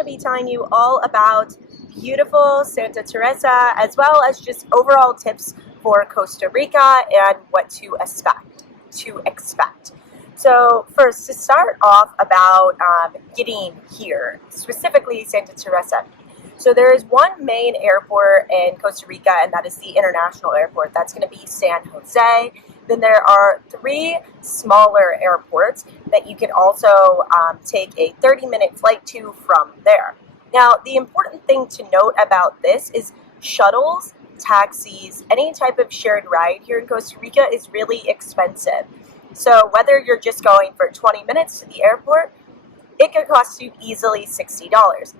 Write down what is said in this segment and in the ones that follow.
to be telling you all about beautiful Santa Teresa, as well as just overall tips for Costa Rica and what to expect. So first, to start off about getting here, specifically Santa Teresa. So there is one main airport in Costa Rica, and that is the international airport. That's going to be San Jose. Then there are 3 smaller airports that you can also take a 30-minute flight to from there. Now, the important thing to note about this is shuttles, taxis, any type of shared ride here in Costa Rica is really expensive. So whether you're just going for 20 minutes to the airport, it could cost you easily $60.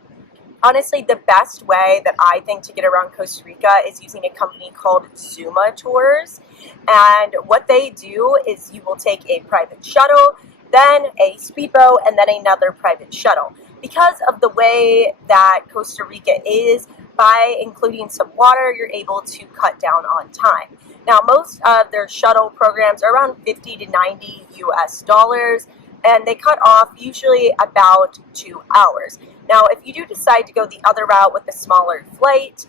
Honestly, the best way that I think to get around Costa Rica is using a company called Zuma Tours. And what they do is you will take a private shuttle, then a speedboat, and then another private shuttle. Because of the way that Costa Rica is, by including some water, you're able to cut down on time. Now, most of their shuttle programs are around 50 to 90 US dollars, and they cut off usually about 2 hours. Now, if you do decide to go the other route with the smaller flight,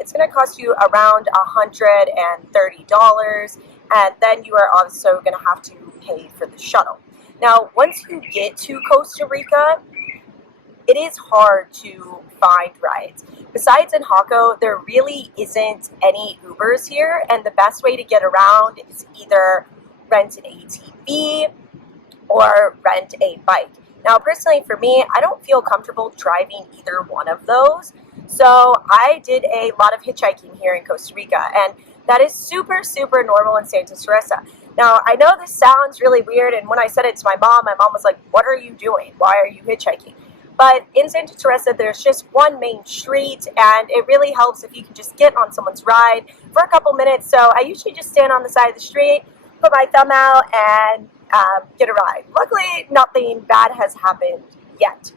it's going to cost you around $130, and then you are also going to have to pay for the shuttle. Now, once you get to Costa Rica, it is hard to find rides. Besides in Jaco, there really isn't any Ubers here, and the best way to get around is either rent an ATV or rent a bike. Now, personally for me, I don't feel comfortable driving either one of those, so I did a lot of hitchhiking here in Costa Rica, and that is super, super normal in Santa Teresa. Now, I know this sounds really weird, and when I said it to my mom was like, "What are you doing? Why are you hitchhiking?" But in Santa Teresa, there's just one main street, and it really helps if you can just get on someone's ride for a couple minutes. So I usually just stand on the side of the street, put my thumb out, and get a ride. Luckily, nothing bad has happened yet.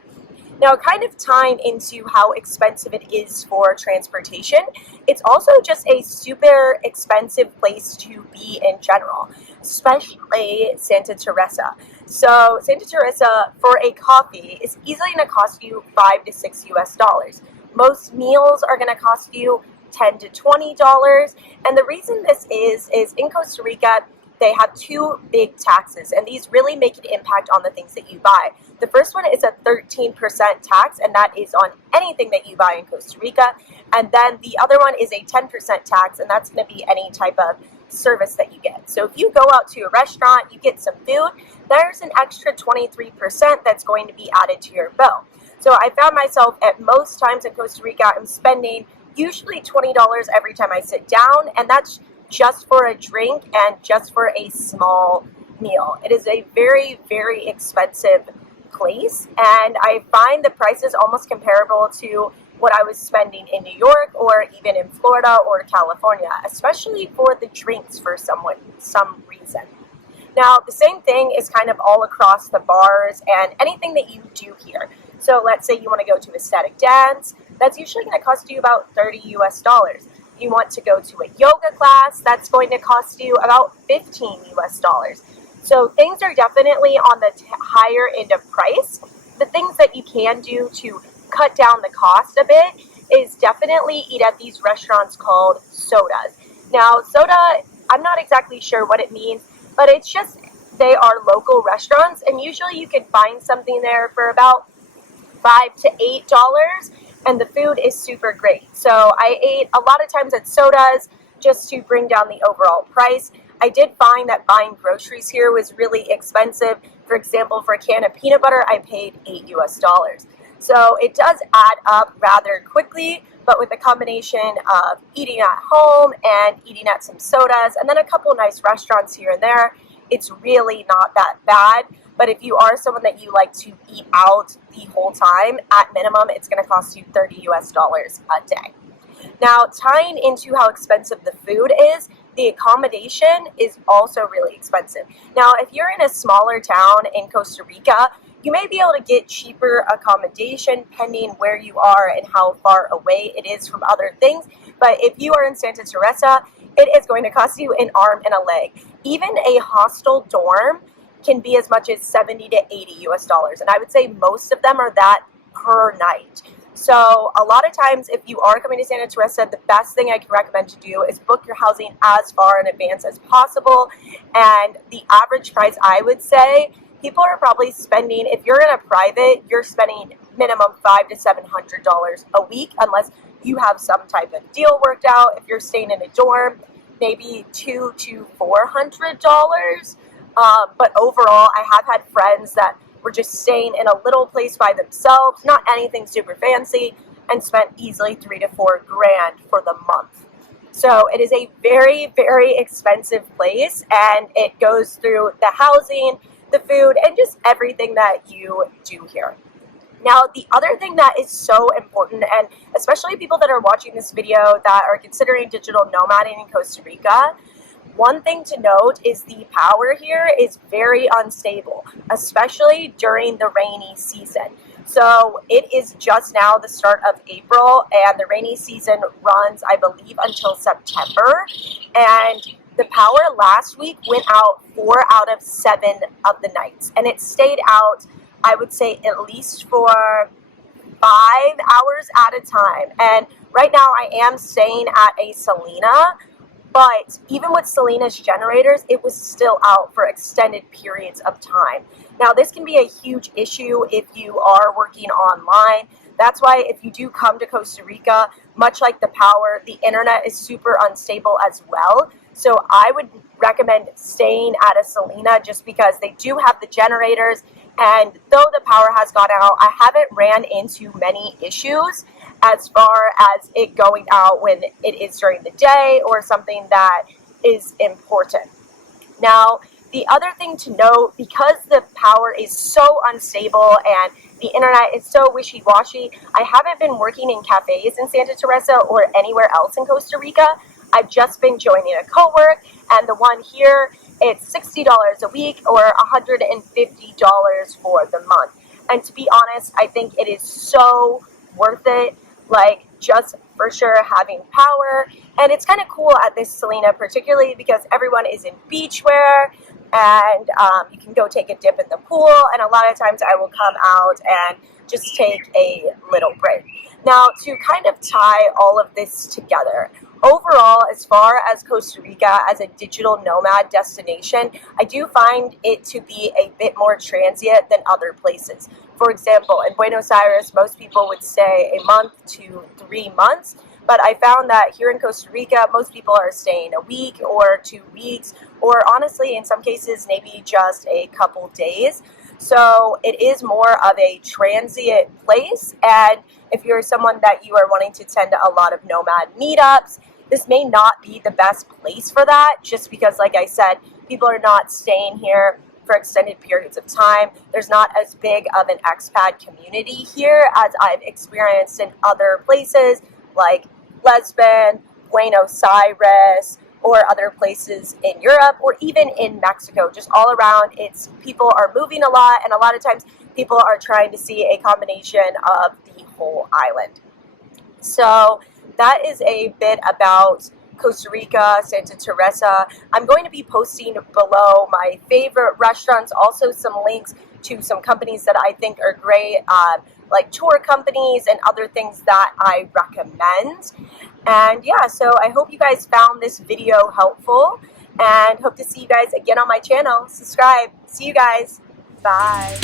Now, kind of tying into how expensive it is for transportation, it's also just a super expensive place to be in general, especially Santa Teresa. So Santa Teresa, for a coffee, is easily going to cost you $5 to $6 US dollars. Most meals are going to cost you $10 to $20. And the reason this is in Costa Rica, they have 2 big taxes, and these really make an impact on the things that you buy. The first one is a 13% tax, and that is on anything that you buy in Costa Rica. And then the other one is a 10% tax, and that's going to be any type of service that you get. So if you go out to a restaurant, you get some food, there's an extra 23% that's going to be added to your bill. So I found myself at most times in Costa Rica, I'm spending usually $20 every time I sit down, and that's just for a drink and just for a small meal. It is a very, very expensive place, and I find the prices almost comparable to what I was spending in New York or even in Florida or California, especially for the drinks for some reason. Now, the same thing is kind of all across the bars and anything that you do here. So let's say you want to go to a static dance, that's usually going to cost you about $30 US dollars. You want to go to a yoga class, that's going to cost you about $15 US dollars. So things are definitely on the higher end of price. The things that you can do to cut down the cost a bit is definitely eat at these restaurants called sodas. Now, soda, I'm not exactly sure what it means, but it's just they are local restaurants, and usually you can find something there for about $5 to $8. And the food is super great. So I ate a lot of times at sodas just to bring down the overall price. I did find that buying groceries here was really expensive. For example, for a can of peanut butter, I paid $8 US dollars. So it does add up rather quickly, but with a combination of eating at home and eating at some sodas, and then a couple nice restaurants here and there, it's really not that bad. But if you are someone that you like to eat out the whole time, at minimum, it's going to cost you $30 US dollars a day. Now, tying into how expensive the food is, the accommodation is also really expensive. Now, if you're in a smaller town in Costa Rica, you may be able to get cheaper accommodation pending where you are and how far away it is from other things. But if you are in Santa Teresa, it is going to cost you an arm and a leg. Even a hostel dorm can be as much as $70 to $80 US dollars. And I would say most of them are that per night. So a lot of times if you are coming to Santa Teresa, the best thing I can recommend to do is book your housing as far in advance as possible. And the average price, I would say, people are probably spending, if you're in a private, you're spending minimum $500 to $700 a week, unless you have some type of deal worked out. If you're staying in a dorm, maybe $200 to $400. But overall, I have had friends that were just staying in a little place by themselves, not anything super fancy, and spent easily $3 to $4 grand for the month. So it is a very, very expensive place, and it goes through the housing, the food, and just everything that you do here. Now, the other thing that is so important, and especially people that are watching this video that are considering digital nomading in Costa Rica, one thing to note is the power here is very unstable, especially during the rainy season. So it is just now the start of April, and the rainy season runs, I believe, until September. And the power last week went out 4 out of 7 of the nights, and it stayed out, I would say, at least for 5 hours at a time. And right now I am staying at a Selena, but even with Selena's generators, it was still out for extended periods of time. Now, this can be a huge issue if you are working online. That's why if you do come to Costa Rica, much like the power, the internet is super unstable as well. So I would recommend staying at a Selena just because they do have the generators. And though the power has gone out, I haven't ran into many issues as far as it going out when it is during the day or something that is important. Now, the other thing to note, because the power is so unstable and the internet is so wishy-washy, I haven't been working in cafes in Santa Teresa or anywhere else in Costa Rica. I've just been joining a co-work, and the one here, it's $60 a week or $150 for the month. And to be honest, I think it is so worth it, like just for sure having power. And it's kind of cool at this Selena, particularly because everyone is in beachwear, and you can go take a dip in the pool, and a lot of times I will come out and just take a little break. Now, to kind of tie all of this together, overall, as far as Costa Rica as a digital nomad destination, I do find it to be a bit more transient than other places. For example, in Buenos Aires, most people would stay a month to 3 months, but I found that here in Costa Rica, most people are staying a week or 2 weeks, or honestly, in some cases, maybe just a couple days. So it is more of a transient place, and if you're someone that you are wanting to attend a lot of nomad meetups, this may not be the best place for that, just because, like I said, people are not staying here for extended periods of time. There's not as big of an expat community here as I've experienced in other places like Lisbon, Buenos Aires, or other places in Europe, or even in Mexico. Just all around, it's people are moving a lot, and a lot of times people are trying to see a combination of the whole island. So that is a bit about Costa Rica, Santa Teresa. I'm going to be posting below my favorite restaurants, also some links to some companies that I think are great, like tour companies and other things that I recommend. And yeah, so I hope you guys found this video helpful, and hope to see you guys again on my channel. Subscribe. See you guys. Bye.